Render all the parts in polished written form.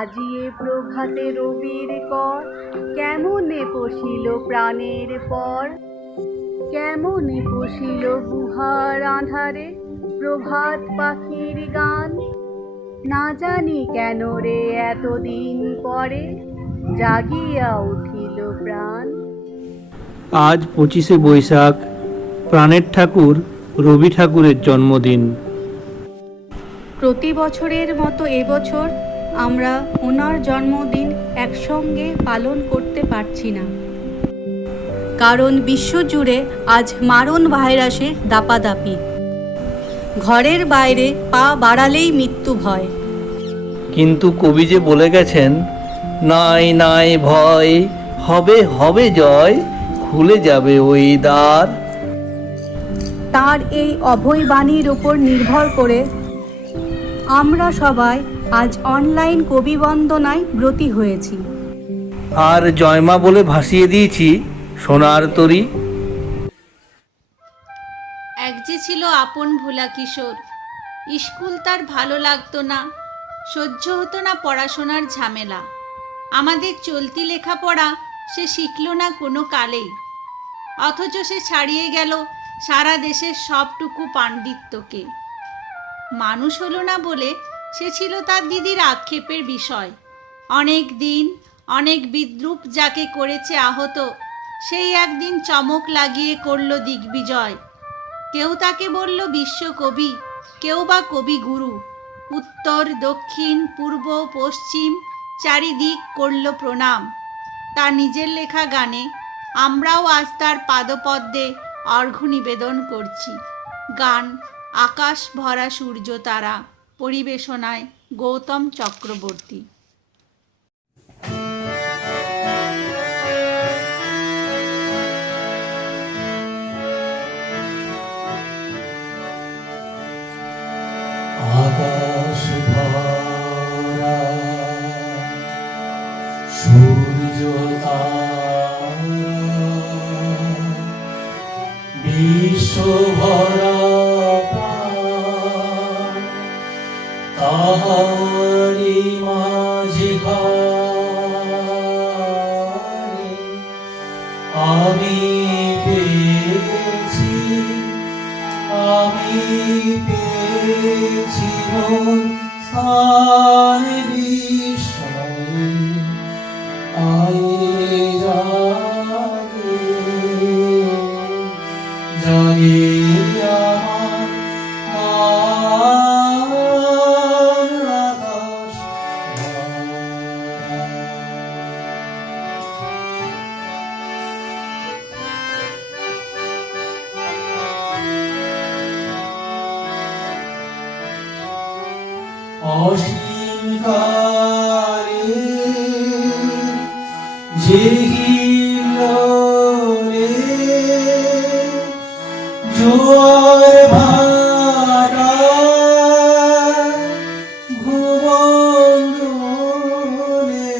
আজিয়ে প্রভাতে রবির কর, কেমনে পশিল প্রাণের পর। কেমনে পশিল গুহার আঁধারে প্রভাত পাখির গান। না জানি কেন রে এতদিন পরে জাগিয়া উঠিল প্রাণ। আজ 25শে বৈশাখ, প্রাণের ঠাকুর রবি ঠাকুরের জন্মদিন। প্রতি বছরের মতো এবছর আমরা ওনার জন্মদিন একসঙ্গে পালন করতে পারছি না, কারণ বিশ্বজুড়ে আজ মারণ ভাইরাসের দাপাদাপি। ঘরের বাইরে পা বাড়ালেই মৃত্যু ভয়। কিন্তু কবি যে বলে গেছেন, নাই নাই ভয়, হবে হবে জয়, খুলে যাবে ওই দ্বার। তার এই অভয় বাণীর উপর নির্ভর করে আমরা সবাই আজ অনলাইন কবি বন্দনায় ব্রতী হয়েছি। আর জয়মা বলে ভাসিয়ে দিয়েছি সোনার তরী। এক যে ছিল আপন ভোলা কিশোর, স্কুল তার ভালো লাগতো না, সহ্য হতো না পড়াশোনার ঝামেলা। আমাদের চলতি লেখাপড়া সে শিখল না কোনো কালেই, অথচ সে ছাড়িয়ে গেল সারা দেশের সবটুকু পাণ্ডিত্যকে। মানুষ হলো না বলে সে ছিল তার দিদির আক্ষেপের বিষয়। অনেক দিন অনেক বিদ্রূপ যাকে করেছে আহত, সেই একদিন চমক লাগিয়ে করল দিগ্বিজয়। কেউ তাকে বলল বিশ্বকবি, কেউ বা কবিগুরু। উত্তর দক্ষিণ পূর্ব পশ্চিম চারিদিক করল প্রণাম। তার নিজের লেখা গানে আমরাও আজ তার পাদপদ্মে অর্ঘ্য নিবেদন করছি। গান আকাশ ভরা সূর্য তারা, পরিবেশনায় গৌতম চক্রবর্তী। আকাশ ভরা সূর্য তারা, বিশ্ব ভরা প্রাণ, তাহারি মাঝে ঘরে আমি পেয়েছি, আমি পেয়েছি মন স্থান বিষয়ে। আয়ে জাগে জাগে আমার গান আকাশ ভরা। অসীম কালে জেগিলে জোয়ার ভাটা ভুবন দোলে,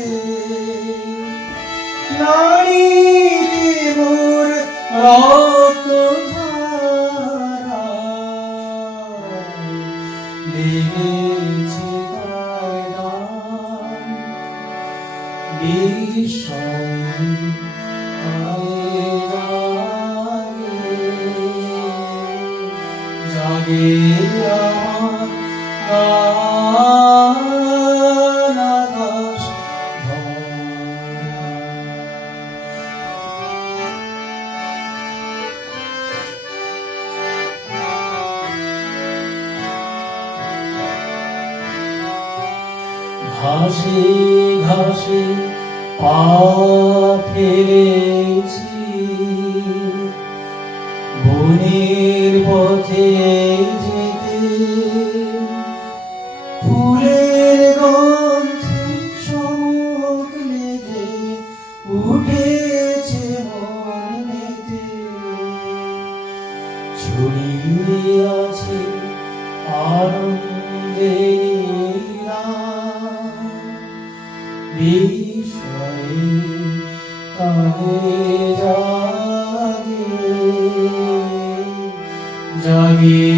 নাড়িতে মোর রক্ত ধারা লেগেছে তার গান বিষয়। আয়ে জাগে আমার গান আকাশ ভরা। ঘাসে ঘাসে পা ফেলেছি, বনের পথে যেতে ফুলের গন্ধে চোখ লেগে উঠেছে মন মেতে। ছড়িয়ে আছে আনন্দের গান বিষয়ে। আয়ে জাগে জাগে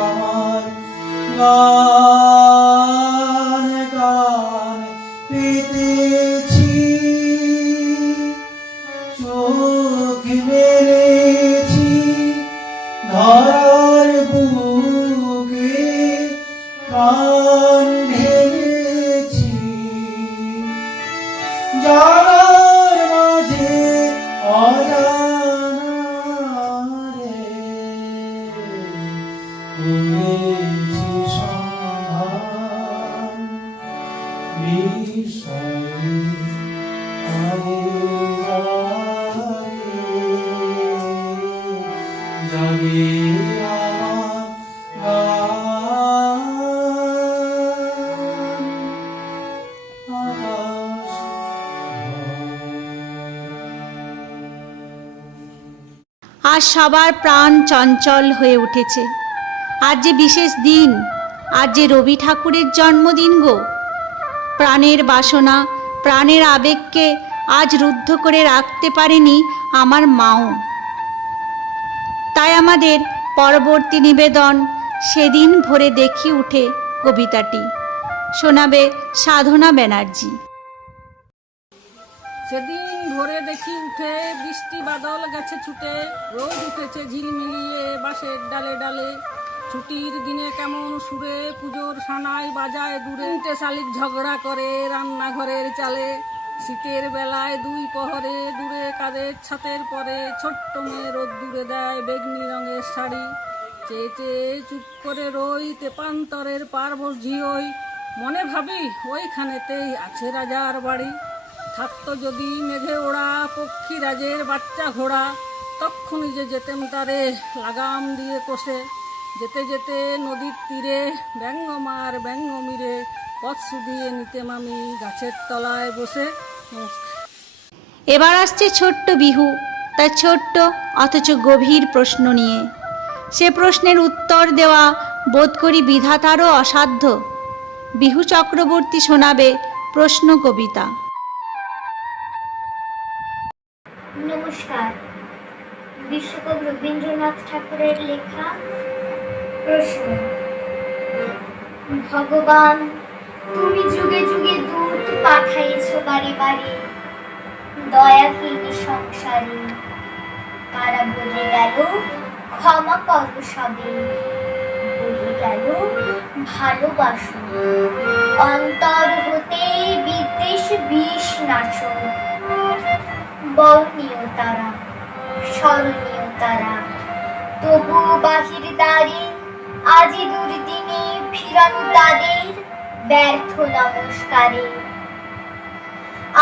আমার গান গান কেঁদেছি, চোখ মেলেছি ধরার বুকে, প্রাণ ঢেলেছি জানার মাঝে অজানারে, করেছি সন্ধান বিষয়ে আগে জাগে আমার গান, আকাশ আজ সবার প্রাণ চঞ্চল হয়ে উঠেছে। আজ যে বিশেষ দিন, আজ যে রবি ঠাকুরের জন্মদিন গো। প্রাণের বাসনা, প্রাণের আবেগকে আজ রুদ্ধ করে রাখতে পারেনি আমার মাও। তাই আমাদের পরবর্তী নিবেদন সেদিন ভোরে দেখি উঠে কবিতাটি শোনাবে সাধনা ব্যানার্জি। সেদিন ভোরে দেখি উঠে বৃষ্টি বাদল গেছে ছুটে, রোদ উঠেছে ঝিলমিলিয়ে বাঁশের ডালে ডালে। ছুটির দিনে কেমন সুরে পুজোর সানাই বাজায় দূরে, তিনটে শালিক ঝগড়া করে রান্নাঘরের চালে। শীতের বেলায় দুই পহরে দূরে কাদের ছাতের পরে, ছোট্ট মেয়ে রোদ্দুরে দেয় বেগনি রঙের শাড়ি। চেয়ে চেয়ে চুপ করে রই তেপান্তরের পার্বতী ওই, মনে ভাবি ওইখানেতেই আছে রাজার বাড়ি। থাকতো যদি মেঘে ওড়া পক্ষীরাজের বাচ্চা ঘোড়া, তক্ষুনি যে যেতেম তারে লাগাম দিয়ে কষে। যেতে যেতে নদীর তীরে ব্যঙ্গমার ব্যঙ্গমিরে, পথ শুধিয়ে নিতেম আমি গাছের তলায় বসে। নমস্কার। এবার আসছে ছোট্ট বিহু, তার ছোট্ট অথচ গভীর প্রশ্ন নিয়ে। সে প্রশ্নের উত্তর দেওয়া বোধ করি বিধাতারও অসাধ্য। বিহু চক্রবর্তী শোনাবে প্রশ্ন কবিতা। নমস্কার। বিশ্বকবি রবীন্দ্রনাথ ঠাকুরের লেখা প্রশ্ন। ভগবান, তুমি যুগে যুগে দূত পাঠাইছ বারে বারে, দয়াহীন সংসারে। তারা বলে গেল ক্ষমা করো সবে, বলে গেল ভালোবাসো, অন্তর হতে বিদ্বেষ বিষ নাশো। বরণীয় তারা, স্মরণীয় তারা, তবু বাহির দ্বারে আজি দুর্দিনে ফিরানো তাদের ব্যর্থ নমস্কারে।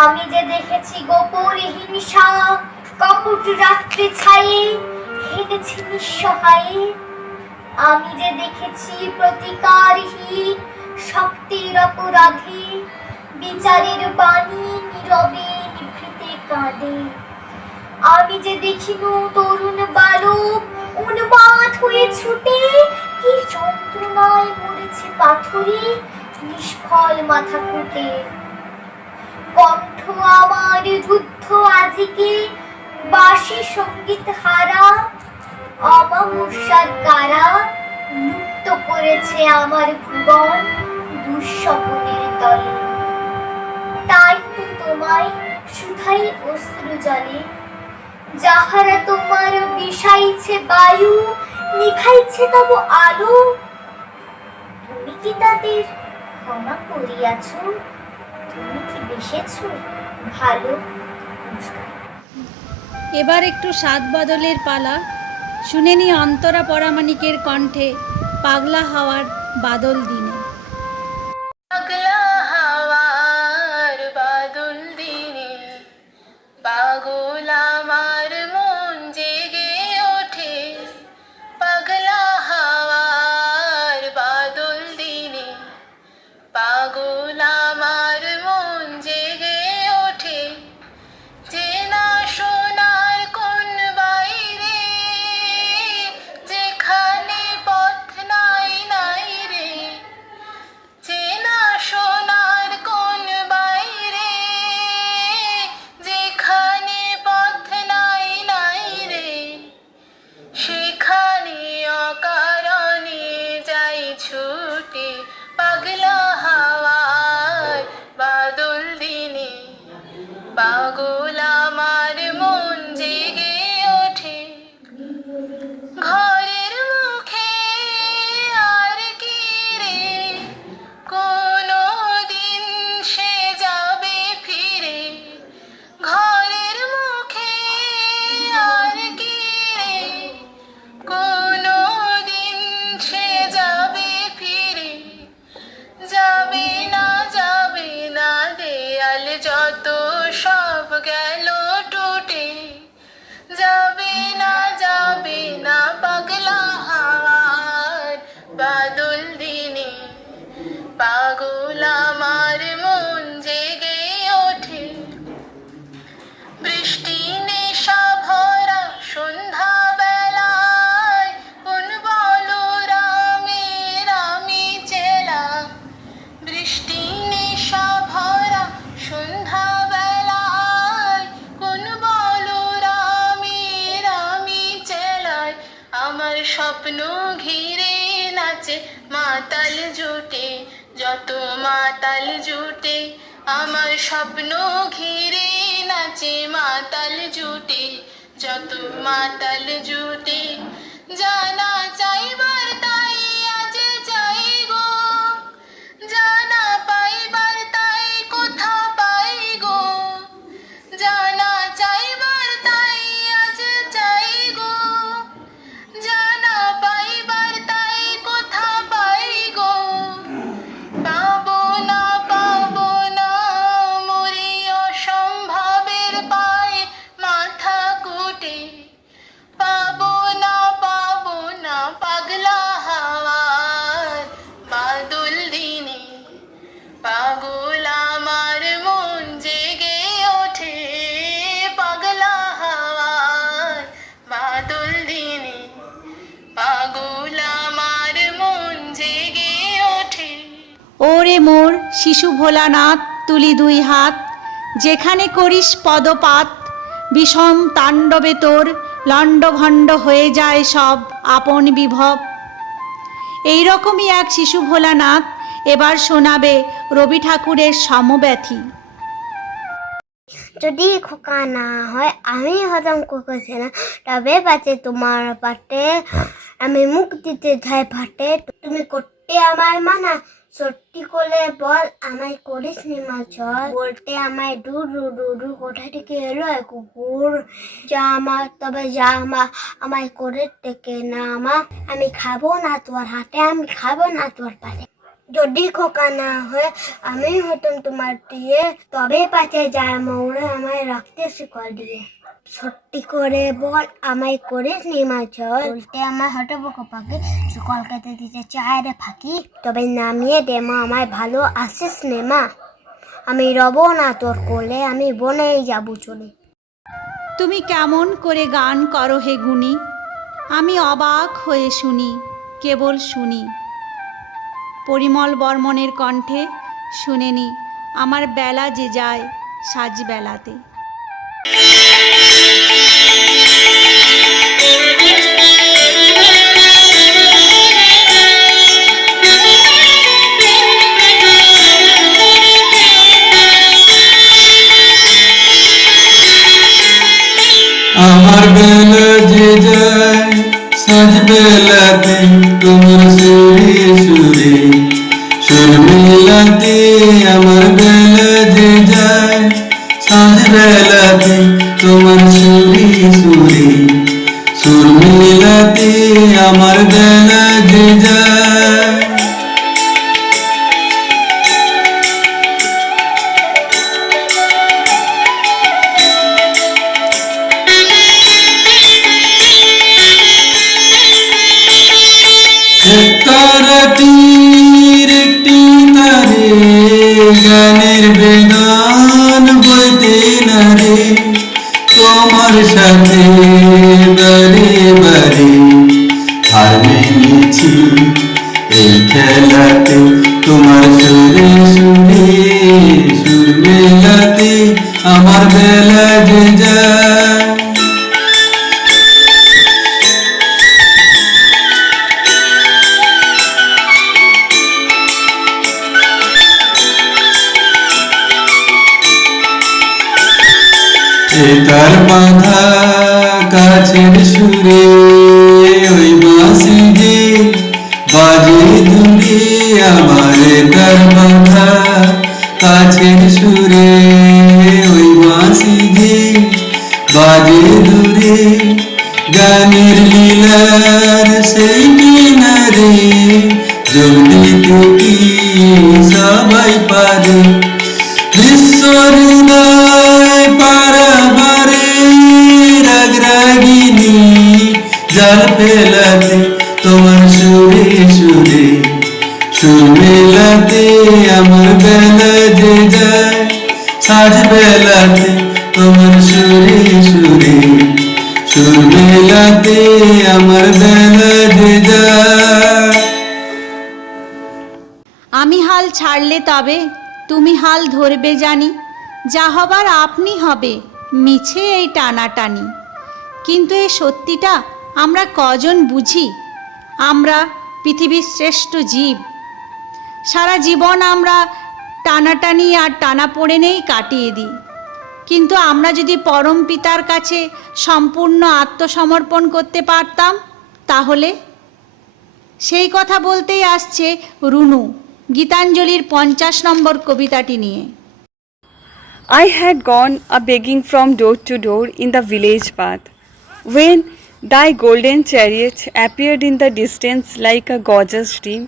আমি যে দেখেছি গোপন হিংসা, কপট রাত্রে ছায়ে হেঁটেছি নিঃসহায়ে। আমি যে দেখেছি প্রতিকারহীন শক্তির অপরাধে, বিচারের বাণী নীরবে নিভৃতে কাঁদে। আমি যে দেখিনু তরুণ বালক উন্মাদ হয়ে ছুটে, কি যন্ত্রণায় মরেছে পাথরে নিষ্ফল মাথা ফুটে। কণ্ঠ আমার রুদ্ধ আজিকে বাঁশি সঙ্গীত হারা, অমাবস্যার কারা লুপ্ত করেছে আমার ভুবন দুঃস্বপ্নের তলে। তাই তো তোমায় শুধাই অশ্রু জলে, যাহারা তোমার বিষাইছে বায়ু, নিভাইছে তব আলো। তুমি কি তাদের ক্ষমা করিয়াছ? তুমি কি বেসেছ ভালো? নমস্কার। এবার একটু স্বাদ বদলের পালা। শুনে নি অন্তরা পরামানিকের কণ্ঠে পাগলা হাওয়ার বাদল দিনে। পাগলা হাওয়ার বাদল দিনে, পাগল আমার মন জেগে ওঠে। পাগলা হাওয়ার বাদল দিনে, পাগল আমার মন জেগে ওঠে। চেনা সোনার কোন বাইরে, যেখানে পথ নাই নাই রে। চেনা সোনার কোন বাইরে, যেখানে পথ নাই নাই রে। সেখানে অকারণে যাই ছুটে, পাগলা হাওয়া আমার মন জেগে ওঠে। বৃষ্টি নেশা ভরা সন্ধ্যা বেলায় কোন বলরামের আমি চেলা। বৃষ্টি নেশা ভরা সন্ধ্যা বেলায় কোন বলরামের আমি চেলায়। আমার স্বপ্ন ঘিরে নাচে মাতাল জুটে, যত মাতাল জুটে। আমার স্বপ্ন ঘিরে নাচে মাতাল জুটে, যত মাতাল জুটে। জানা চাইবার তাই আজ চাই গো, জানা পাইবার তাই কোথা পাই গো। জানা চাইবার তাই আজ চাই গো, জানা পাইবার তাই কোথা পাই গো। পাবো না মরি অসম্ভবের পায়ে মাথা কুটে। পাবো না পাগলা হাওয়ার বাদল দিনে। পাগল আমার মন জেগে ওঠে, পাগলা হাওয়ার বাদল দিনে। পাগল আমার মন জেগে ওঠে। ওরে মোর শিশু ভোলানাথ, তুলি দুই হাত, যেখানে করিস পদপাত, বিষম তাণ্ডবে তোর লণ্ডভণ্ড হয়ে যায় সব আপন বিভব। এইরকমই এক শিশু ভোলানাথ এবার শোনাবে রবি ঠাকুরের সমব্যথী। যদি খোকা না হয় আমি হজম করছি না, তবে বাঁচে তোমার পাটে। আমি মুখ দিতে যাই ফাটে, তুমি করতে আমার মানা। সত্যি করে বল আমায় করিস নি মা চল, বলতে আমায় দূর কোথা থেকে এলো এক কুকুর। যা আমার তবে যা আমায় করে ডেকে না মা। আমি খাবো না তোর হাতে, আমি খাবো না তোর পাতে। যদি খোকা না হয় আমি হতাম তোমার দিয়ে, তবে পাচে যায় মৌরে আমায় রাখতে শিকল দিয়ে। সত্যি করে বল আমায় করিস নি মা চল, বলতে আমার হটবো পাখি। শিকল কেটে দিতে চায় রে ফাঁকি, তবে নামিয়ে দে মা আমায় ভালো আসিস নে মা। আমি রব না তোর কোলে, আমি বনেই যাবো চলে। তুমি কেমন করে গান করো হে গুণী, আমি অবাক হয়ে শুনি, কেবল শুনি। পরিমল বর্মণের কণ্ঠে শুনেনি আমার বেলা যে যায় সাজ বেলাতে। আমার বেলা যে যায় সাজ বেলাতে, তোমার সুরে সুরে সুর মিলাতে। আমার বেলা যে যায় সাজ বেলাতে, তোমার সুরে সুরে সুর মিলাতে। আমার বেলা যে যায়। তারাটির একটি তারে গানের বেদান বইতে না রে। তোমার সাথে বারে বারে হার মেনেছি এই খেলাতে। তোমার সুরে সুরে সুর মেলাতে আমার বেলা যে যায়। তার বাঁধা কাছের সুরে ওই বাঁশি যে বাজে দূরে আমার। তার বাঁধা কাছের সুরে ওই বাঁশি যে বাজে দূরে। গানের লীলার সেই কিনারে যোগ দিতে কি সবাই পারে। বিশ্বহৃদয় পারাবারে রাগরাগিনী জাল ফেলাতে। তোমার সুরে সুরে সুর মেলাতে আমার বেলা আজ বেলাতে তোমার সুরে সুরে সুর মেলাতে আমার বেলা যে যায়। আমি হাল ছাড়লে তবে তুমি হাল ধরবে জানি, যা হবার আপনি হবে, মিছে এই টানাটানি। কিন্তু এই সত্যিটা আমরা কজন বুঝি? আমরা পৃথিবীর শ্রেষ্ঠ জীব, সারা জীবন আমরা টানাটানি আর টানাপোড়েনেই কাটিয়ে দিই। কিন্তু আমরা যদি পরম পিতার কাছে সম্পূর্ণ আত্মসমর্পণ করতে পারতাম, তাহলে? সেই কথা বলতেই আসছে রুনু গীতাঞ্জলির 50 নম্বর কবিতাটি নিয়ে। I had gone a begging from door to door in the village path, when thy golden chariot appeared in the distance like a gorgeous dream,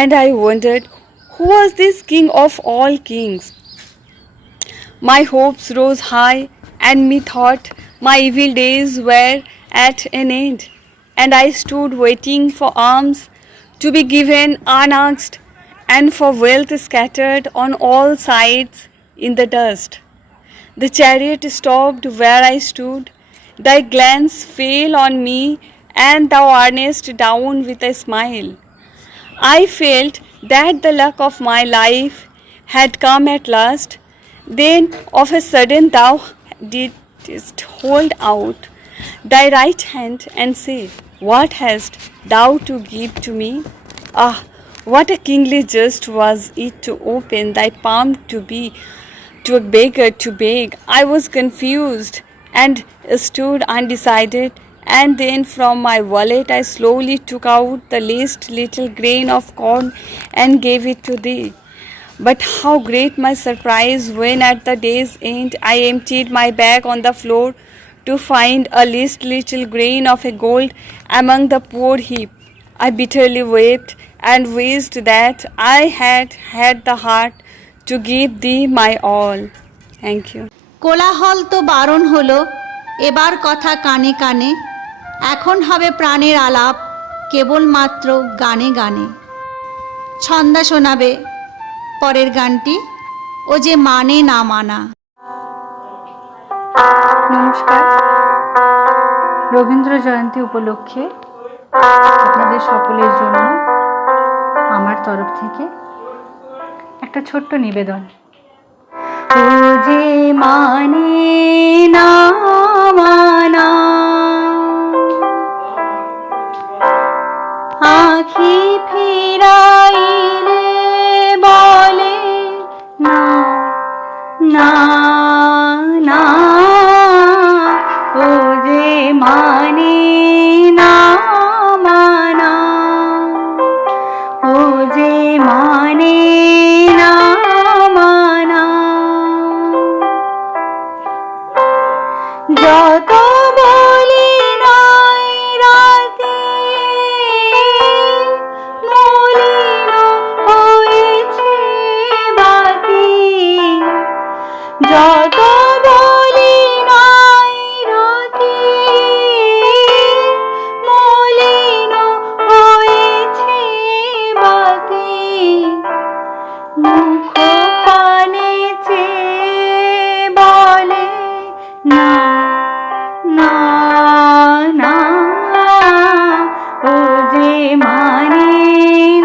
and I wondered, who was this king of all kings? My hopes rose high, and methought my evil days were at an end, and I stood waiting for alms to be given unasked, and for wealth scattered on all sides in the dust. The chariot stopped where I stood, thy glance fell on me, and thou earnest down with a smile. I felt that the luck of my life had come at last. Then of a sudden thou didst hold out thy right hand and say, what hast thou to give to me? Ah, what a kingly jest was it to open thy palm to a beggar to beg. I was confused and stood undecided, and then from my wallet I slowly took out the least little grain of corn and gave it to thee. But how great my surprise when at the day's end I emptied my bag on the floor to find a least little grain of a gold among the poor heap. I bitterly wept and wished that I had had the heart to give thee my all. Thank you. কোলাহল তো বারণ হলো, এবার কথা কানে কানে, এখন হবে প্রাণের আলাপ কেবলমাত্র গানে গানে। ছন্দা শোনাবে পরের গানটি, ও যে মানে না মানা। নমস্কার, রবীন্দ্র জয়ন্তী উপলক্ষে আপনাদের সকলের জন্য আমার তরফ থেকে একটা ছোট্ট নিবেদন। ও যে মানে না মানা, আখি ফিরাইলে বলে না না না, ও যে মানে না মানা, ও যে মানে না মানা। যত বলি নাই রাতে মলিন হয়েছে বাতি, যত বলি নাই রাতে মলিন হয়েছে বাতি, মুখ পানে চেয়ে বলে না না না, ও যে মানে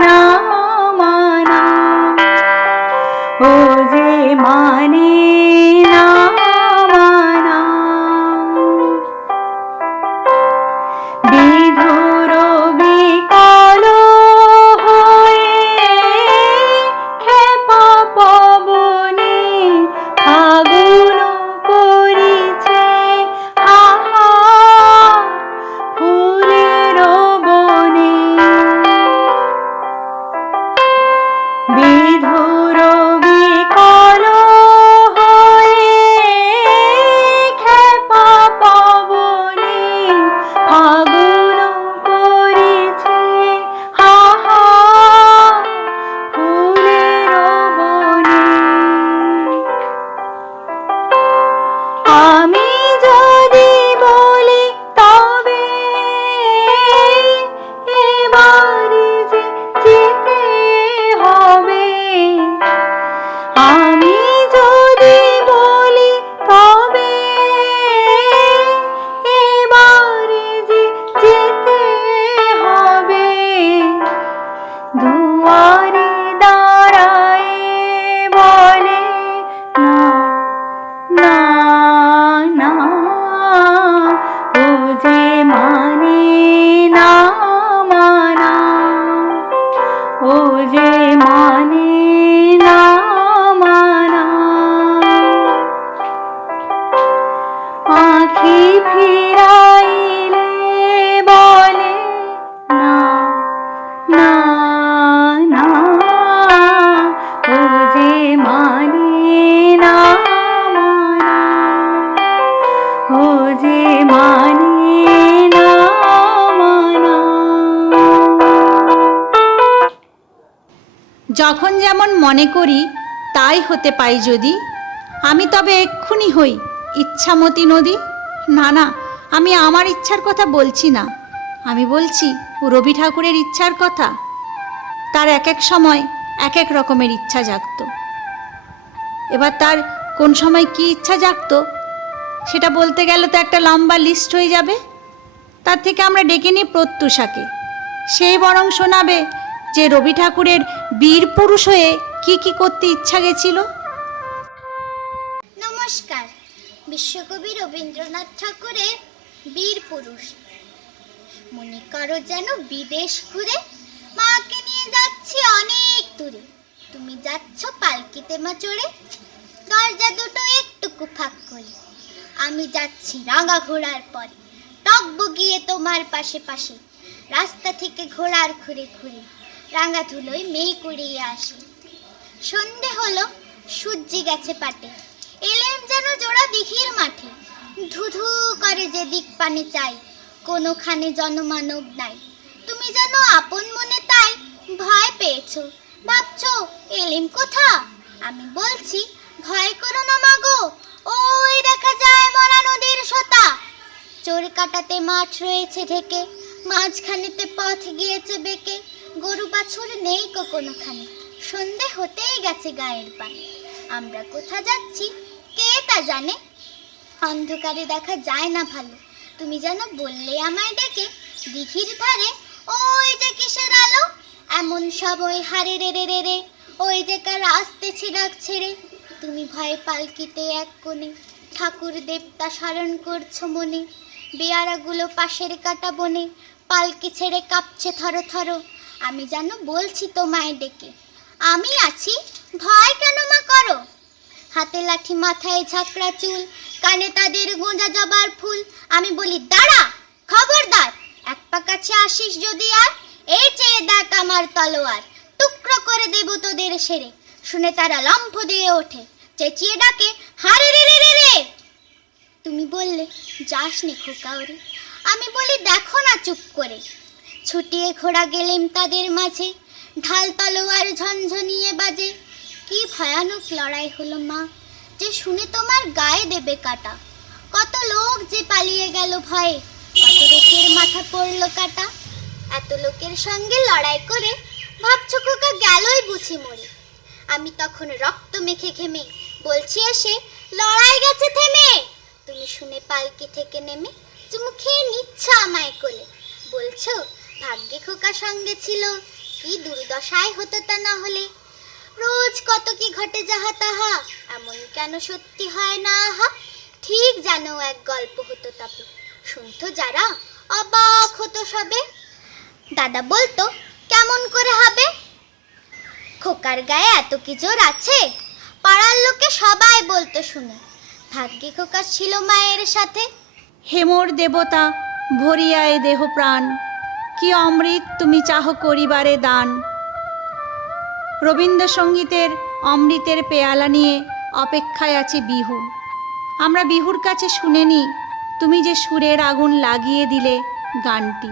না মানা, ও যে মানে না মানা। বিধুর বিকল হয়ে খেপা পবনে আগুন করিছে হাহার ফুলের বনে, বিধুর বিকল তখন যেমন মনে করি তাই হতে পাই যদি, আমি তবে এক্ষুনি হই ইচ্ছামতী নদী। না না, আমি আমার ইচ্ছার কথা বলছি না, আমি বলছি রবি ঠাকুরের ইচ্ছার কথা। তার এক এক সময় এক এক রকমের ইচ্ছা জাগত। এবার তার কোন সময় কি ইচ্ছা জাগত সেটা বলতে গেলে তো একটা লম্বা লিস্ট হয়ে যাবে। তার থেকে আমরা ডেকে নিই প্রত্যুষাকে, সেই বরং শোনাবে যে রবি ঠাকুরের বীর পুরুষ হয়ে কি কি করতে ইচ্ছা গেছিল। নমস্কার। বিশ্বকবি রবীন্দ্রনাথ ঠাকুরের বীর পুরুষ। মনে করো যেন বিদেশ ঘুরে মাকে নিয়ে যাচ্ছি অনেক দূরে, তুমি যাচ্ছ পালকিতে মা চড়ে, দরজা দুটো একটুকু ফাঁক করে, আমি যাচ্ছি রাঙা ঘোড়ার পরে, টকবো গিয়ে তোমার পাশে পাশে, রাস্তা থেকে ঘোড়ার ঘুরে ঘুরে রাঙা ধুলোয় মেয়ে কুড়িয়ে আসে। সন্ধে হলো, সূর্যি গেছে পাটে, এলেম যেন জোড়া দিঘির মাঠে, ধুধু করে যে দিক পানে চাই, কোনোখানে জনমানব নাই, তুমি যেন আপন মনে তাই ভয় পেয়েছো, ভাবছো এলেম কোথা, আমি বলছি ভয় করো না মাগো, ওই দেখা যায় মরা নদীর সোতা, চোর কাটাতে মাঠ রয়েছে ঢেকে, মাঝখানেতে পথ গিয়েছে বেঁকে, গরু বাছুর নেই কোনোখানে, সন্ধে হতেই গেছে গায়ের পানে, আমরা কোথা যাচ্ছি কে তা জানে, অন্ধকারে দেখা যায় না ভালো, তুমি যেন বললে আমায় ডেকে, দিঘির ধারে ওই যে কিসের আলো, এমন সময় হারে রে রে রে রে, ওই যে কার আসতেছে ডাক ছেড়ে, তুমি ভয়ে পালকিতে এক কোণে, ঠাকুর দেবতা স্মরণ করছো মনে, বেয়ারাগুলো পাশের কাটা বনে, পালকি ছেড়ে কাঁপছে থরো থরো, আমি যেন বলছি তোমায় ডেকে, আমি আছি ভয় কেন মা করো, হাতে লাঠি মাথায় ঝাঁকড়া চুল, কানে তাদের গোঁজা জবার ফুল, আমি বলি দাঁড়া খবরদার, এক পা কাছে আসিস যদি আর, এই চেয়ে দেখ আমার তলোয়ার, টুকরো করে দেব তোদের সেরে, শুনে তারা লম্ফ দিয়ে ওঠে, চেঁচিয়ে ডাকে হারে রে রে রে রে, তুমি বললে যাস নে খোকা ওরে, আমি বলি দেখো না চুপ করে, ছুটিয়ে ঘোড়া গেলেম তাদের মাঝে, ঢাল তলোয়ার ঝনঝনিয়ে বাজে, কি ভয়ানক লড়াই হলো মা, যে শুনে তোমার গায়ে দেবে কাটা, কত লোক যে পালিয়ে গেল ভয়ে, কত লোকের মাথা পড়লো কাটা, এত লোকের সঙ্গে লড়াই করে ভাবছো খোকা গেলই বুঝি মরে, আমি তখন রক্ত মেখে ঘেমে বলছি এসে লড়াই গেছে থেমে, তুমি শুনে পালকি থেকে নেমে চুমু খেয়ে নিচ্ছ আমায় কোলে, বলছো ভাগ্যে খোকা সঙ্গে ছিল, কি দুর্দশায় হতো তা না হলে, রোজ কত কি ঘটে যাহা তাহা, এমন কেন সত্যি হয় না আহা, ঠিক যেন এক গল্প হতো তবে, শুনতো যারা অবাক হতো সবে, দাদা বলতো কেমন করে হবে, খোকার গায়ে এত কি জোর আছে, পাড়ার লোকে সবাই বলতো শুনে, ভাগ্যে খোকা ছিল মায়ের সাথে, হেমর দেবতা ভরিয়ায় দেহ প্রাণ, কি অমৃত তুমি চাহ করিবারে দান। রবীন্দ্রসঙ্গীতের অমৃতের পেয়ালা নিয়ে অপেক্ষায় আছে বিহু। আমরা বিহুর কাছে শুনে নিই তুমি যে সুরের আগুন লাগিয়ে দিলে গানটি।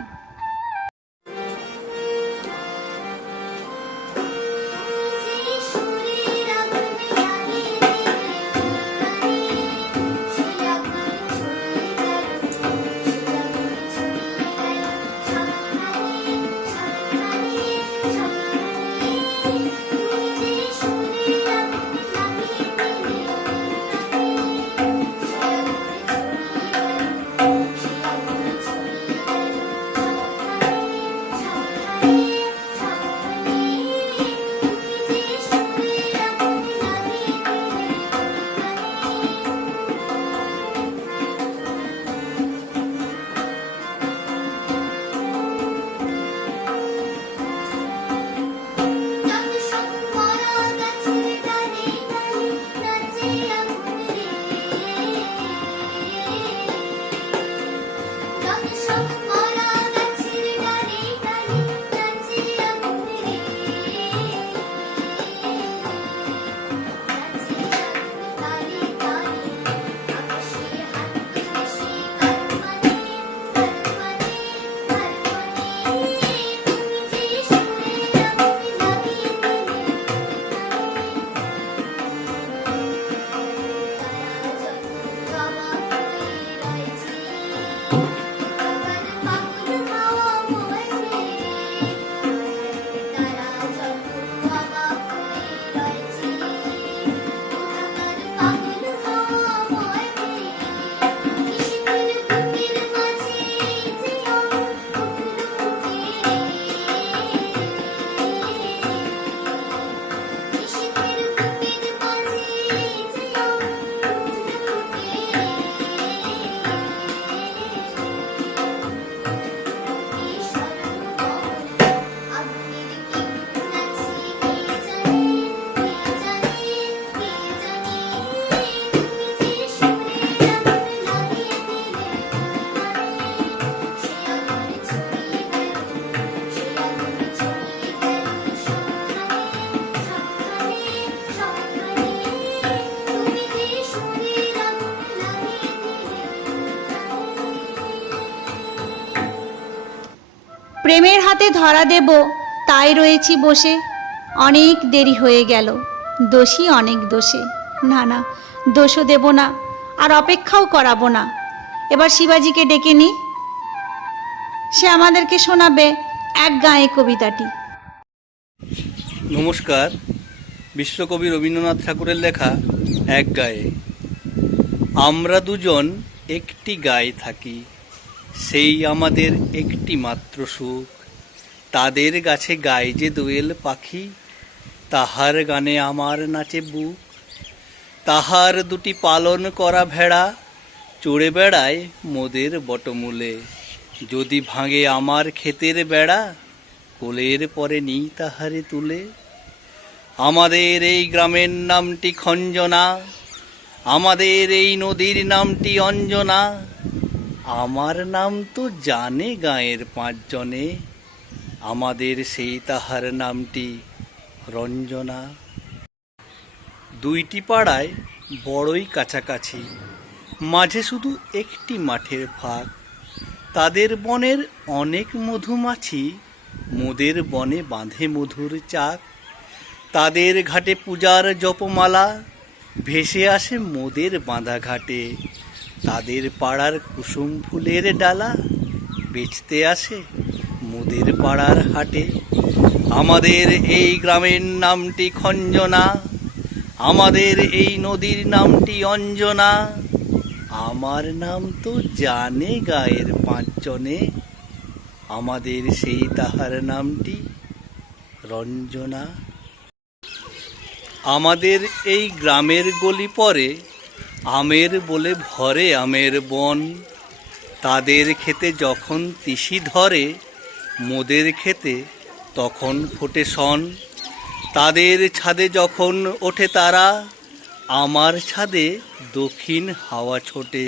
প্রেমের হাতে ধরা দেব তাই রয়েছি বসে, অনেক দেরি হয়ে গেল, দোষী অনেক দোষে। না না, দোষও দেব না, আর অপেক্ষাও করাবো না। এবার শিবাজিকে ডেকে নিই, সে আমাদেরকে শোনাবে এক গায়ে কবিতাটি। নমস্কার। বিশ্বকবি রবীন্দ্রনাথ ঠাকুরের লেখা এক গায়ে। আমরা দুজন একটি গায়ে থাকি, সেই আমাদের একটি মাত্র সুখ। তাদের গাছে গায়ে যে দোয়েল পাখি, তাহার গানে আমার নাচে বুক। তাহার দুটি পালন করা ভেড়া চড়ে বেড়ায় মোদের বটমূলে। যদি ভাঙে আমার ক্ষেতের বেড়া, কোলের পরে নিই তাহারে তুলে। আমাদের এই গ্রামের নামটি খঞ্জনা, আমাদের এই নদীর নামটি অঞ্জনা। আমার নাম তো জানে গাঁয়ের 5 জনে, আমাদের সেই তাহার নামটি রঞ্জনা। দুইটি পাড়ায় বড়ই কাছাকাছি, মাঝে শুধু একটি মাঠের ফাঁক। তাদের বনের অনেক মধুমাছি, মোদের বনে বাঁধে মধুর চাক। তাদের ঘাটে পূজার জপমালা ভেসে আসে মোদের বাঁধা ঘাটে। তাদের পাড়ার কুসুম ফুলের ডালা বেচতে আসে মোদের পাড়ার হাটে। আমাদের এই গ্রামের নামটি খঞ্জনা, আমাদের এই নদীর নামটি অঞ্জনা। আমার নাম তো জানে গায়ের 5 জনে, আমাদের সেই তাহার নামটি রঞ্জনা। আমাদের এই গ্রামের গলি পরে আমের বলে ভরে আমের বন। তাদের খেতে যখন তিসি ধরে, মোদের খেতে তখন ফোটে শন। তাদের ছাদে যখন ওঠে তারা, আমার ছাদে দক্ষিণ হাওয়া ছোটে।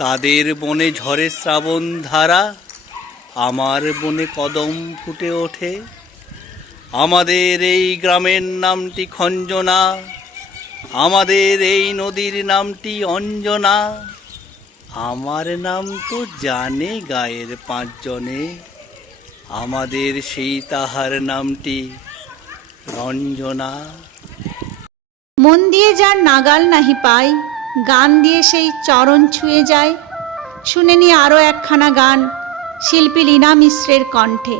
তাদের বনে ঝরে শ্রাবণ ধারা, আমার বনে কদম ফুটে ওঠে। আমাদের এই গ্রামের নামটি খঞ্জনা, আমাদের এই নদীর নামটি অঞ্জনা। আমার নাম তো জানে গায়ের 5 জনে, আমাদের সেই তাহার নামটি রঞ্জনা। মন দিয়ে যার নাগাল নাহি পাই, গান দিয়ে সেই চরণ ছুঁয়ে যায়। শুনে নি আরও একখানা গান শিল্পী লীনা মিশ্রের কণ্ঠে।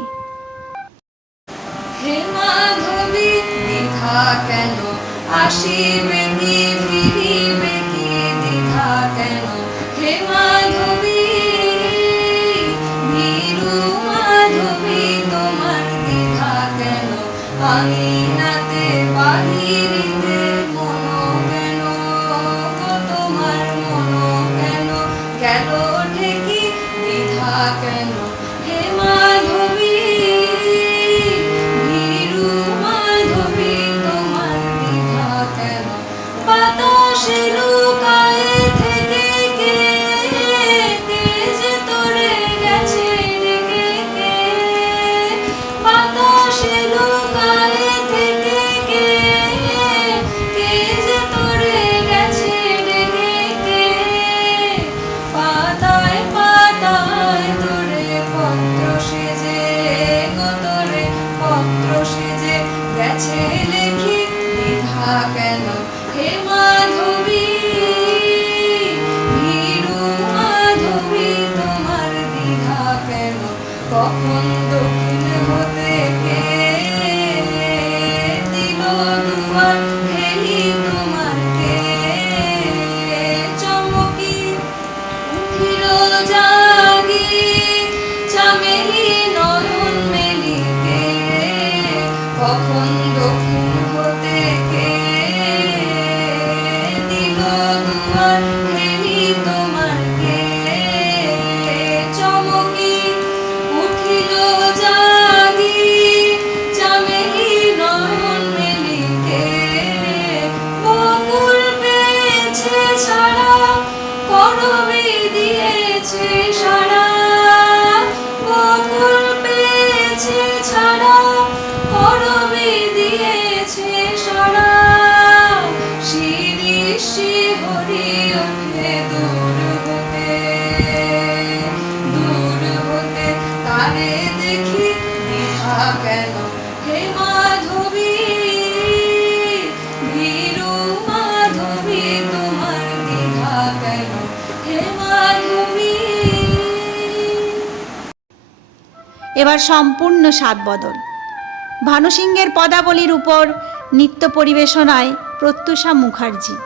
হে মাধবী দ্বিধা কেন, আসিবে কি ফিরিবে কি দ্বিধা কেন। হে মাধবী ভীরু মাধবী তোমার দ্বিধা কেন। আঙিনাতে বাহিরিতে মনো কেন, গো তোমার মনো কেন। গেল ঠেকি দ্বিধা কেন। হে মাধবী ভীরু মাধবী তোমার দ্বিধা কেন। বাতাসে লুকায়ে থেকে কে, কে যে তোরে গেছে ডেকে কে। বাতাসে লুকায়ে থেকে কে, কে যে তোরে গেছে ডেকে কে। পাতায় পাতায় তোরে পত্র সেজে, গো তোরে পত্র সেজে গেছে লেখি দ্বিধা কেন। হে মাধবী ভীরু মাধবী তোমার দ্বিধা কেন। কখন দক্ষিণ হতে কে দিল দুয়ার ফেলি তোমার কে। চমকি উঠিল জাগি চামেলি নয়ন মেলি কে। কখন দক্ষিণ হতে কে এবার সম্পূর্ণ স্বাদ বদল। ভানু সিংহের পদাবলীর উপর নৃত্য পরিবেশনায় প্রত্যুষা মুখার্জি।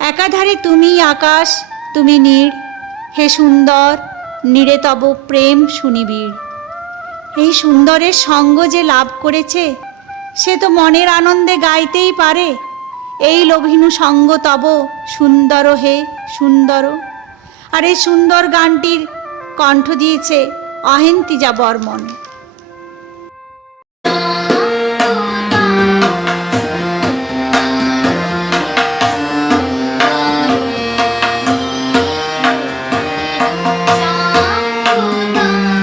একাধারে তুমি আকাশ, তুমি নীড়, হে সুন্দর নীড়ে তব প্রেম সুনিবিড়। এই সুন্দরের সঙ্গ যে লাভ করেছে সে তো মনের আনন্দে গাইতেই পারে, এই লভিনু সঙ্গ তব সুন্দর হে সুন্দর। আর এই সুন্দর গানটির কণ্ঠ দিয়েছে অহেন্তিজা বর্মন। Thank you.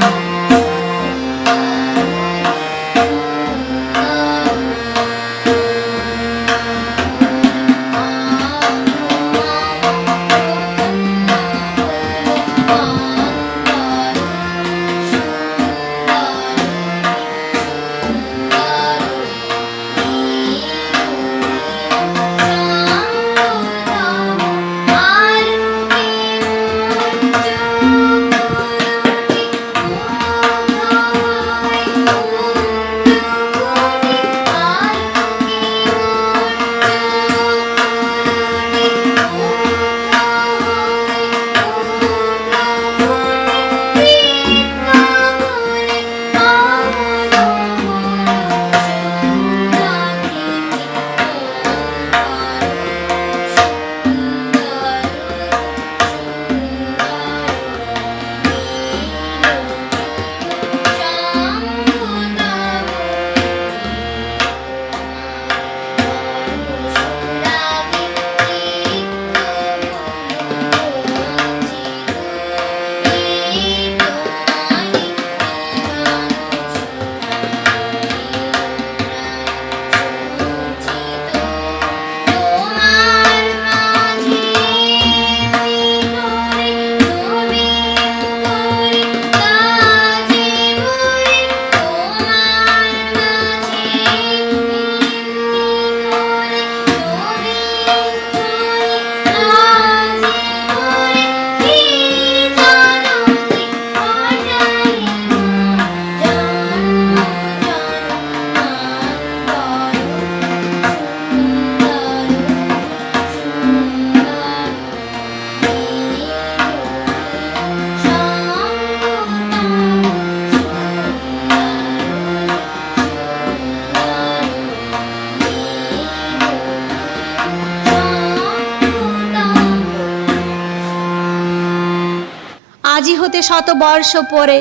হতে শত বর্ষ পরে।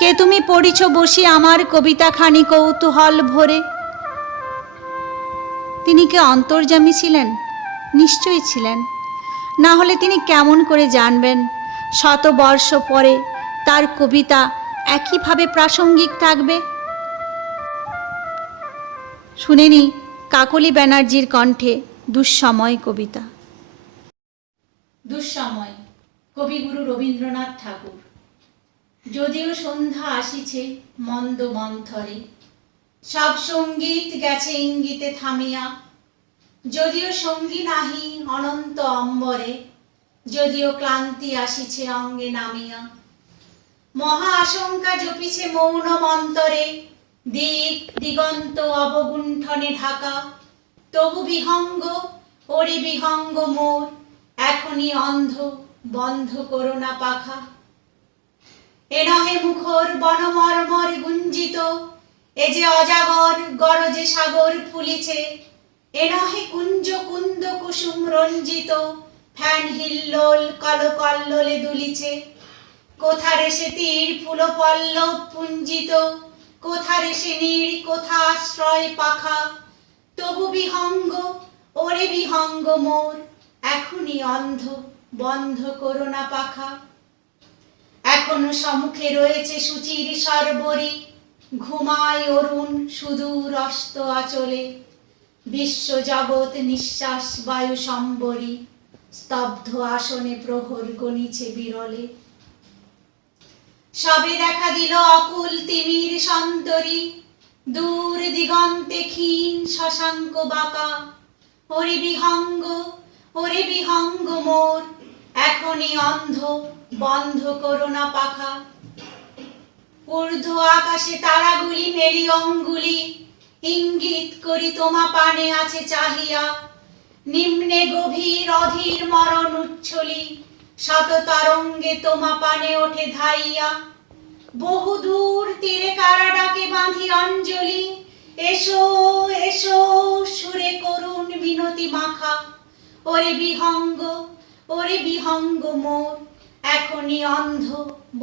কে তুমি পড়িছ বসি আমার কবিতাখানি কৌতূহল ভরে। তিনি কি অন্তর্যামী ছিলেন? নিশ্চয়ই ছিলেন, না হলে তিনি কেমন করে জানবেন শত বর্ষ পরে তার কবিতা একইভাবে প্রাসঙ্গিক থাকবে? শুনেনি কাকলি ব্যানার্জির কণ্ঠে দুঃসময় কবিতা। দুঃসময়, কবিগুরু রবীন্দ্রনাথ ঠাকুর। যদিও সন্ধ্যা আসিছে মন্দ মন্থরে, সব সঙ্গীত গেছে ইঙ্গিতে থামিয়া, যদিও সঙ্গী নাহি অনন্ত অম্বরে, যদিও ক্লান্তি আসিছে অঙ্গে নামিয়া, মহা আশঙ্কা জপিছে মৌন মন্তরে, দিক দিগন্ত অবগুণ্ঠনে ঢাকা, তবু বিহঙ্গ ওরে বিহঙ্গ মোর, এখনই অন্ধ বন্ধ করো না পাখা। এ নহে মুখর বনমর্মর গুঞ্জিত, এ যে অজাগর গরজে সাগর ফুলিছে, এ নহে কুঞ্জ কুন্দ কুসুম রঞ্জিত, ফ্যান হিল্লোল কলকল্লোলে দুলিছে, কোথারে সে তীর ফুল পল্লব পুঞ্জিত, কোথারে সে নীড় কোথা আশ্রয় পাখা, তবু বিহঙ্গ ওরে বিহঙ্গ মোর, এখনই অন্ধ বন্ধ করো না পাখা। এখনো সম্মুখে রয়েছে সুচির সরবরি, ঘুমায় অরুণ সুদূর অস্ত আচলে, বিশ্ব জগৎ নিঃশ্বাস বায়ু সম্বরী, স্তব্ধ আসনে প্রহর গণিছে বিরলে। সবে দেখা দিল অকুল তিমির সন্তরী, দূর দিগন্তে ক্ষীণ শশাঙ্ক বাঁকা, ওরে বিহঙ্গ মোর, এখনই অন্ধ বন্ধ করো না পাখা। ঊর্ধ্ব আকাশে তারাগুলি মেলি অঙ্গুলি, ইঙ্গিত করি তোমা পানে আছে চাহিয়া, নিম্নে গভীর অধীর মরণ উচ্ছলি, শত তরঙ্গে তোমা পানে ওঠে ধাইয়া, বহু দূর তীরে কারা ডাকে বাঁধি অঞ্জলি, এসো এসো সুরে করুণ বিনতি মাখা, ওরে বিহঙ্গ মোর, এখনই অন্ধ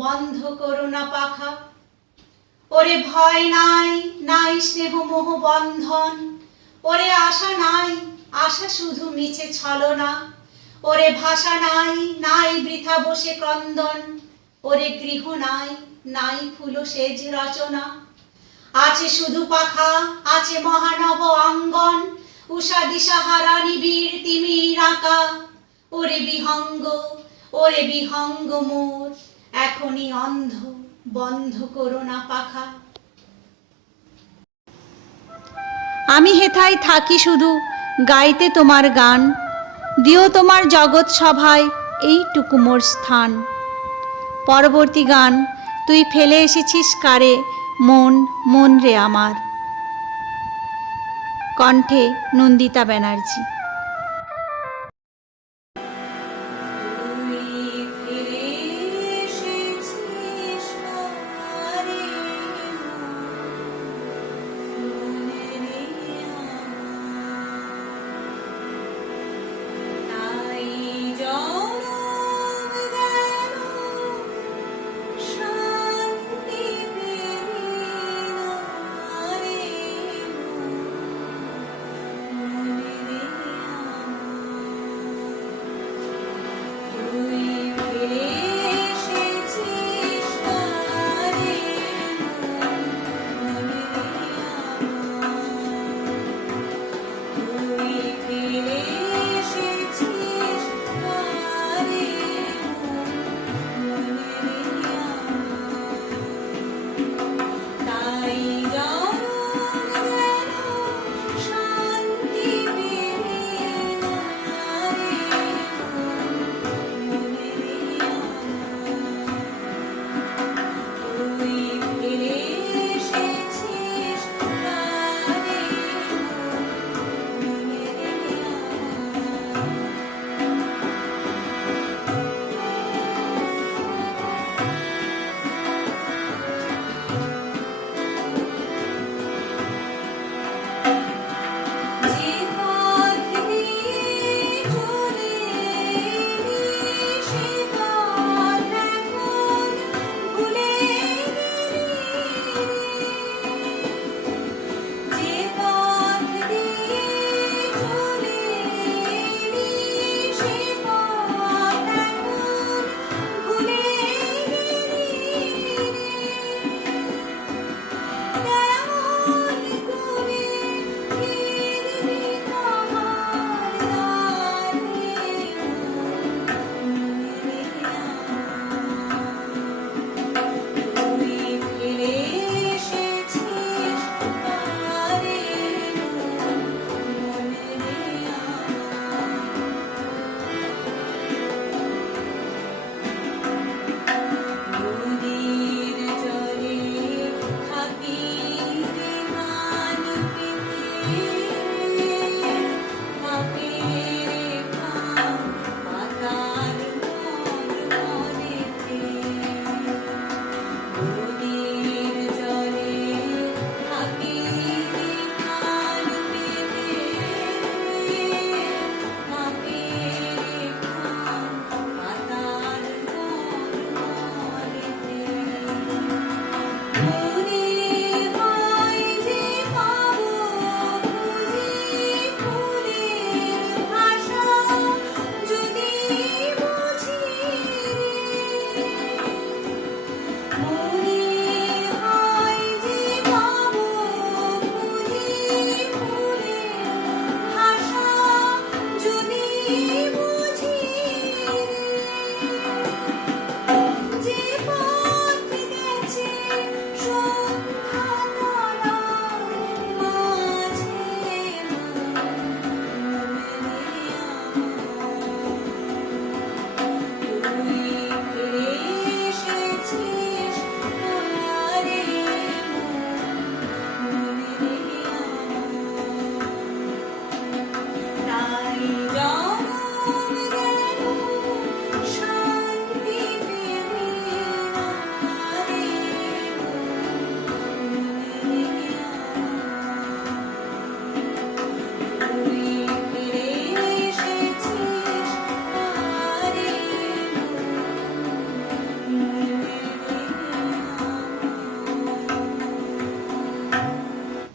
বন্ধ করো না পাখা। ওরে ভয় নাই নাই স্নেহ মোহ বন্ধন, ওরে আশা নাই আশা শুধু মিছে ছলনা, ওরে ভাষা নাই নাই বৃথা বসে ক্রন্দন, ওরে গৃহ নাই নাই ফুল সেজ রচনা, আছে শুধু পাখা আছে মহানব অঙ্গন, উষা দিশাহারা নিবিড় তিমির আঁকা, ওরে বিহঙ্গ মোর, এখনই অন্ধ বন্ধ করো না পাখা। আমি হেথায় থাকি শুধু গাইতে তোমার গান, দিও তোমার জগৎ সভায় এইটুকু মোর স্থান। পরবর্তী গান তুই ফেলে এসেছিস কারে মন রে আমার। কণ্ঠে নন্দিতা ব্যানার্জি। শান্তি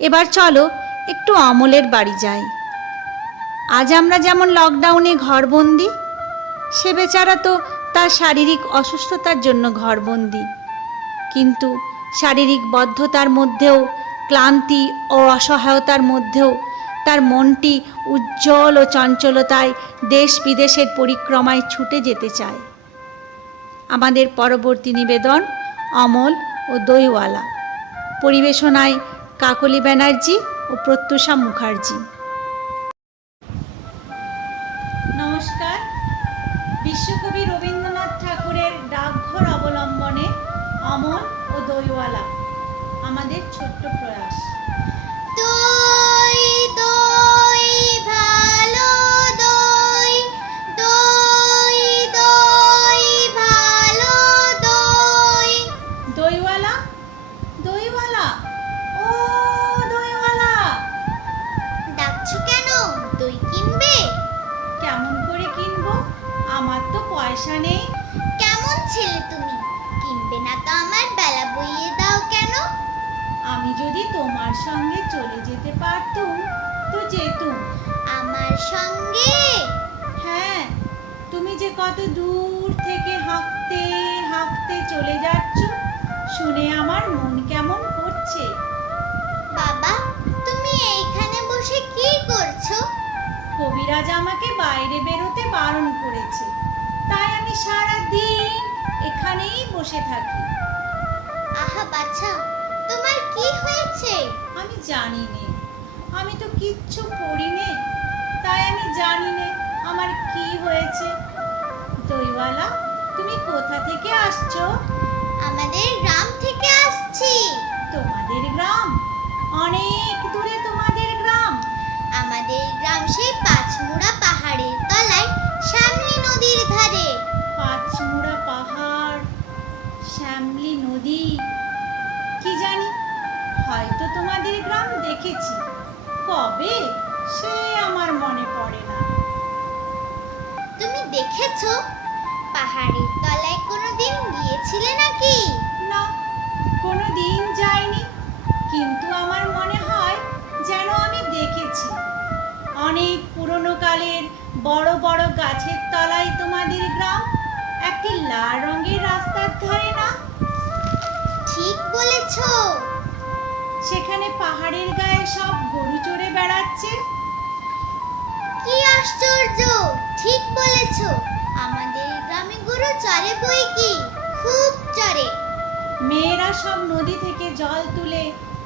এবার চলো একটু অমলের বাড়ি যাই। আজ আমরা যেমন লকডাউনে ঘরবন্দি, সে বেচারা তো তার শারীরিক অসুস্থতার জন্য ঘরবন্দি, কিন্তু শারীরিক বদ্ধতার মধ্যেও, ক্লান্তি ও অসহায়তার মধ্যেও তার মনটি উজ্জ্বল ও চঞ্চলতায় দেশ বিদেশের পরিক্রমায় ছুটে যেতে চায়। আমাদের পরবর্তী নিবেদন অমল ও দইওয়ালা, পরিবেশনায় কাকলি ব্যানার্জি ও প্রত্যুষা মুখার্জি। নমস্কার। বিশ্বকবি রবীন্দ্রনাথ ঠাকুরের ডাকঘর অবলম্বনে অমল ও দইওয়ালা আমাদের ছোট্ট প্রয়াস। দই দই ভালো দই, দই দই ভালো দই। দইওয়ালা, দইওয়ালা, ও দইওয়ালা, ডাকছো কেন? দই কিনবে? কেমন করে কিনবো? আমার তো পয়সা নেই। কেমন ছেলে তুমি, কিনবে না তো আমার বেলা বইয়ে দাও কেন? আমি যদি তোমার সঙ্গে চলে যেতে পারতুম তো যেতুম। আমার সঙ্গে? হ্যাঁ, তুমি যে কত দূর থেকে হাঁকতে হাঁকতে চলে যাচ্ছ, শুনে আমার মন কেমন করছে। বাবা, তুমি এইখানে বসে কি করছো? কবিরাজ আমাকে বাইরে বেরোতে বারণ করেছে, তাই আমি সারা দিন এখানেই বসে থাকি। আহা বাছা, তোমার কি হয়েছে? আমি জানি নে, আমি তো কিচ্ছু পড়ি নে, তাই আমি জানি নে আমার কি হয়েছে। দইওয়ালা, তুমি কোথা থেকে আসছো? আমাদের গ্রাম থেকে আসছি। তোমাদের গ্রাম? অনেক দূরে তোমাদের গ্রাম? আমাদের গ্রাম সেই পাঁচমুড়া পাহাড়ের তলায় শ্যামলী নদীর ধারে। পাঁচমুড়া পাহাড়, শ্যামলী নদী, কি জানি, হয়তো তোমাদের গ্রাম দেখেছি, কবে সে আমার মনে পড়ে না। তুমি দেখেছো? পাহাড়ের তলায় কোনোদিন গিয়েছিলে নাকি? না, কোনো দিন যাইনি, কিন্তু আমার মনে হয় যেন আমি দেখেছি। অনেক পুরনো কালের বড় বড় গাছের তলায় তোমাদের গ্রাম, একটি লাল রঙের রাস্তার ধারে না? ঠিক বলেছো। সেখানে পাহাড়ের গায়ে সব গরু চড়ে বেড়াচ্ছে। কি আশ্চর্য, ঠিক বলেছো। আমাদের গ্রামে গরু চড়ে বই কি, খুব চড়ে। মেয়েরা সব নদী থেকে জল তুলে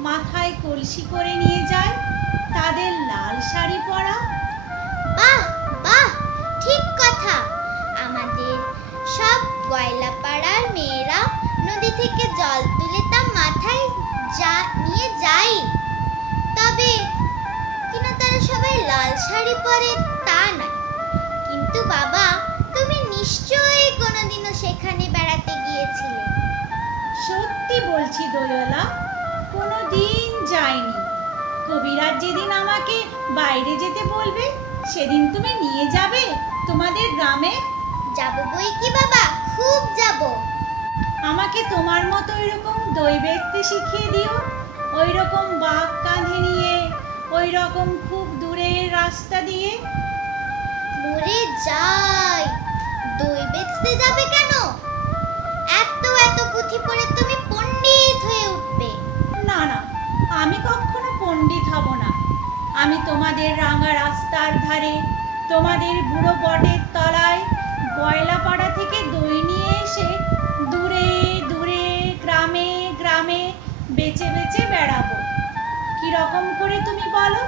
মাথায় কলসি করে নিয়ে যায়, তাদের লাল শাড়ি পরা। বাহ বাহ, ঠিক কথা। আমাদের সব গয়লা পাড়ার মেয়েরা নদী থেকে জল তুলে তা মাথায় নিয়ে যায়। তবে কিনা তারা সবাই লাল শাড়ি পরে তা না। কিন্তু বাবা, তুমি নিশ্চয়ই কোনোদিনও সেখানে বেড়াতে গিয়েছিলে। সত্যি বলছি দোললা, কোনো দিন যাইনি। কবিরাজ যেদিন আমাকে বাইরে যেতে বলবে, সেদিন তুমি নিয়ে যাবে তোমাদের গ্রামে? যাবো বই কি বাবা, খুব যাবো। আমাকে তোমার মতো ওইরকম দই বেচতে শিখিয়ে দিও, ওই রকম বাঘ কাঁধে নিয়ে, ওই রকম খুব দূরের রাস্তা দিয়ে। মরে যাই, দই বেচতে যাবে কেন? এত এত পুঁথি পড়ে তুমি পণ্ডিত হয়ে উঠবে। না না, আমি কখনো পণ্ডিত হব না। আমি তোমাদের রাঙা রাস্তার ধারে, তোমাদের বুড়ো বটের তলায় গয়লাপাড়া থেকে দই নিয়ে এসে দূরে দূরে গ্রামে গ্রামে বেচে বেচে বেড়াবো। কি রকম করে তুমি বলো?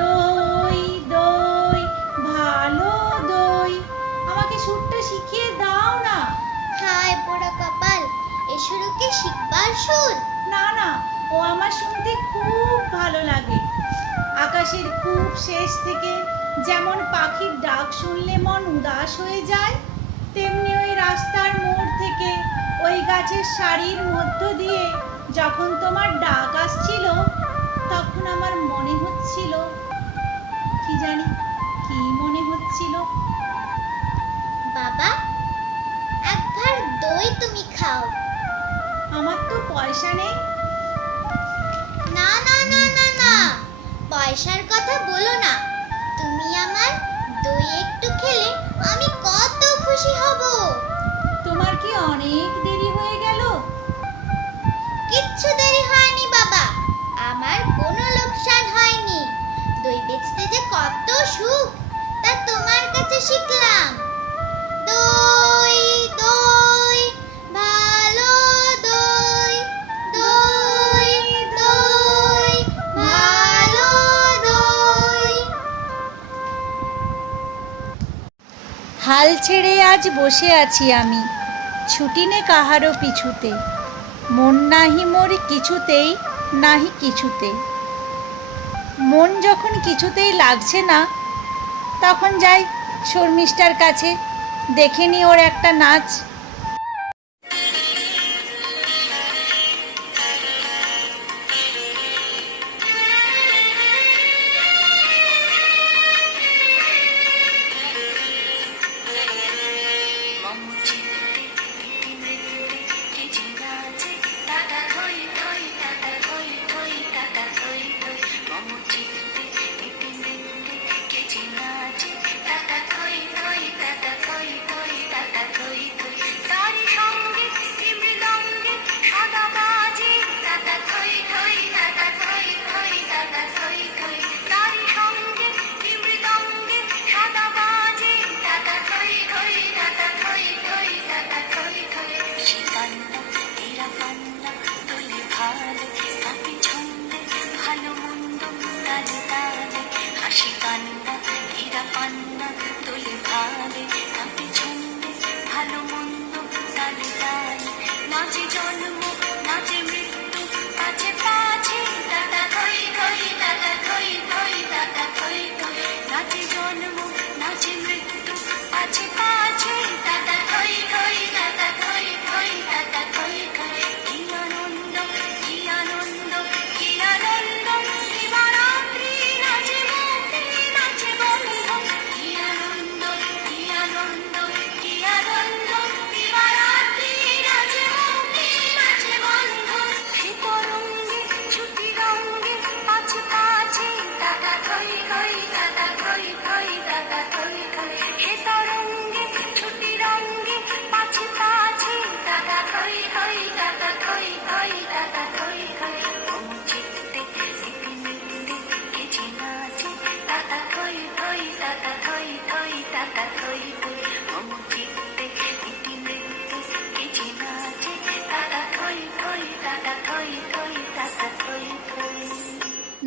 দই দই ভালো দই, আমাকে সুরটা শিখিয়ে দাও না। হায় পোড়া কপাল, এ সুরও কি শিখবার সুর? না না, ও আমার শুনতে খুব ভালো লাগে। আকাশের খুব শেষ থেকে যেমন পাখির ডাক শুনলে মন উদাস হয়ে যায়, তেমনি ওই রাস্তার মোড় থেকে ওই গাছের সারির মধ্য দিয়ে যখন তোমার ডাক আসছিল, তখন আমার মনে হচ্ছিল, কি জানি কি মনে হচ্ছিল। বাবা, এক ভাঁড় দই তুমি খাও। আমার তো পয়সা নেই। না না না না না, পয়সার কথা বলো না, তুমি আমার দই একটু খেলে আমি কত খুশি হব। তোমার কি অনেক দেরি হয়ে গেল? কিচ্ছু দেরি হয়নি বাবা, আমার কোনো লোকসান হয়নি। দই বেচতে যে কত সুখ তা তোমার কাছে শিখলাম। দই দই ভালো দই, দই দই ভালো দই। হাল ছেড়ে আজ বসে আছি আমি, ছুটি নে কাহারও পিছুতে। মন নাহি মোর কিছুতেই, নাহি কিছুতে। মন যখন কিছুতেই লাগছে না, তখন যাই শর্মিষ্ঠার কাছে, দেখে নি ওর একটা নাচ।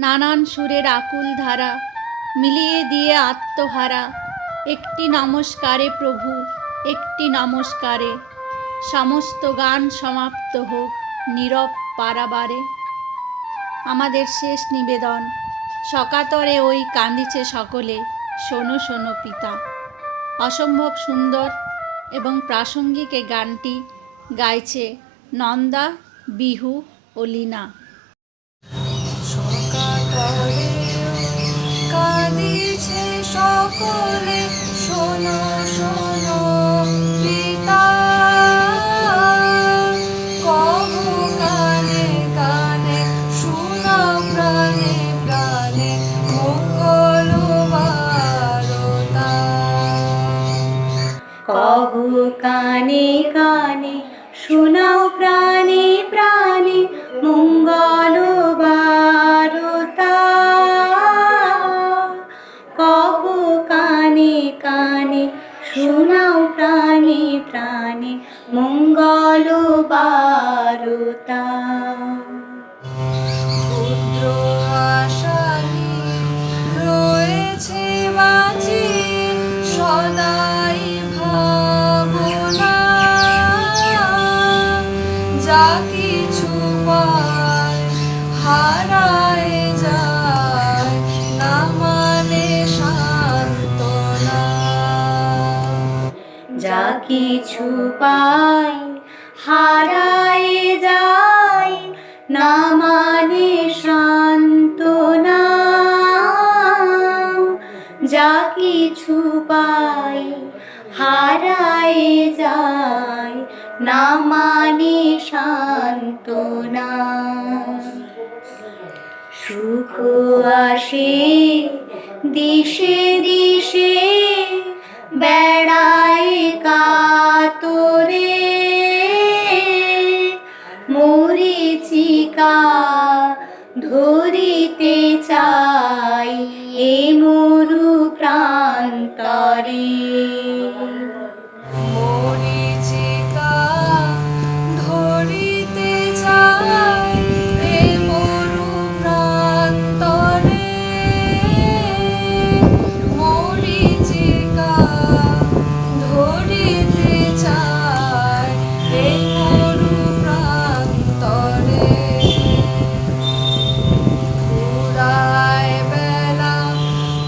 নানান সুরের আকুল ধারা মিলিয়ে দিয়ে আত্মহারা, একটি নমস্কারে প্রভু, একটি নমস্কারে। সমস্ত গান সমাপ্ত হোক নীরব পারাবারে। আমাদের শেষ নিবেদন, সকাতরে ওই কাঁদিছে সকলে, শোনো শোনো পিতা। অসম্ভব সুন্দর এবং প্রাসঙ্গিক এই গানটি গাইছে নন্দা, বিহু ও লীনা। কাঁদিছে সকলে, শোনো শোনো পিতা। কহো কানে কানে, শোনাও প্রাণে প্রাণে, মঙ্গল বারতা। কহো কানে কানে, শোনাও প্রাণে প্রাণে, মঙ্গল বারতা। কহো কানে কানে, শোনাও প্রাণে প্রাণে, মঙ্গল বারতা। ক্ষুদ্র আশানি রয়েছে বাঁচি, সদাই ভাবনা। যা কিছু পায় হারায় যায়, না মানে সান্ত্বনা। যা কিছু পাই হারায় যায়, না মানে সান্ত্বনা। যা কিছু পাই হারায় যায়, না মানে সান্ত্বনা। সুখ আসে দিশে দিশে বেড়ায় কাতরে মরিচিকা ধরিতে চাই এ মরু প্রান্তরে মরিচিকা ধরিতে যায় এ মরু প্রান্তরে মরিচিকা ধরিতে যায় এই মরু প্রান্তরে ফুরায় বেলা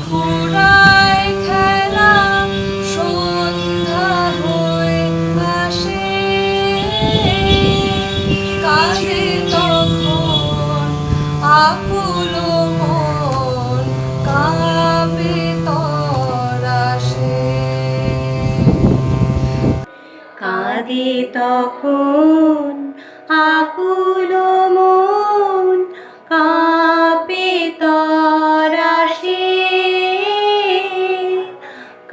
ফুরায় খেলা সন্ধ্যা হয়ে আসে কাঁদে তখন আকুল মন কাঁপে তরাসে কাঁদে তখন আকুল মন কাঁপে তরাসে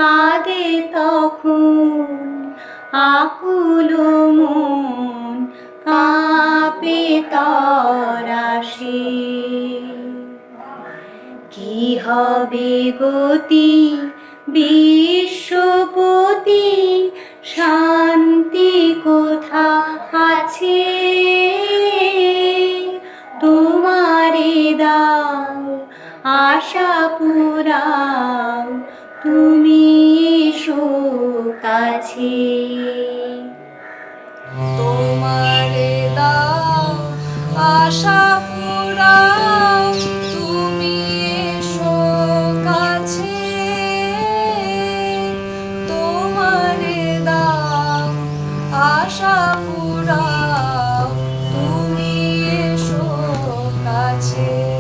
কাঁদে তখন আকুল মন কাঁপে তরাসে কি হবে গতি বিশ্বপতি শান্তি কোথা আছে তোমারে দাও আশা পুরাও তুমি এসো কাছে তোমারে দাও আশা পুরাও তুমি এসো কাছে তোমারে দাও আশা পুরাও তুমি এসো কাছে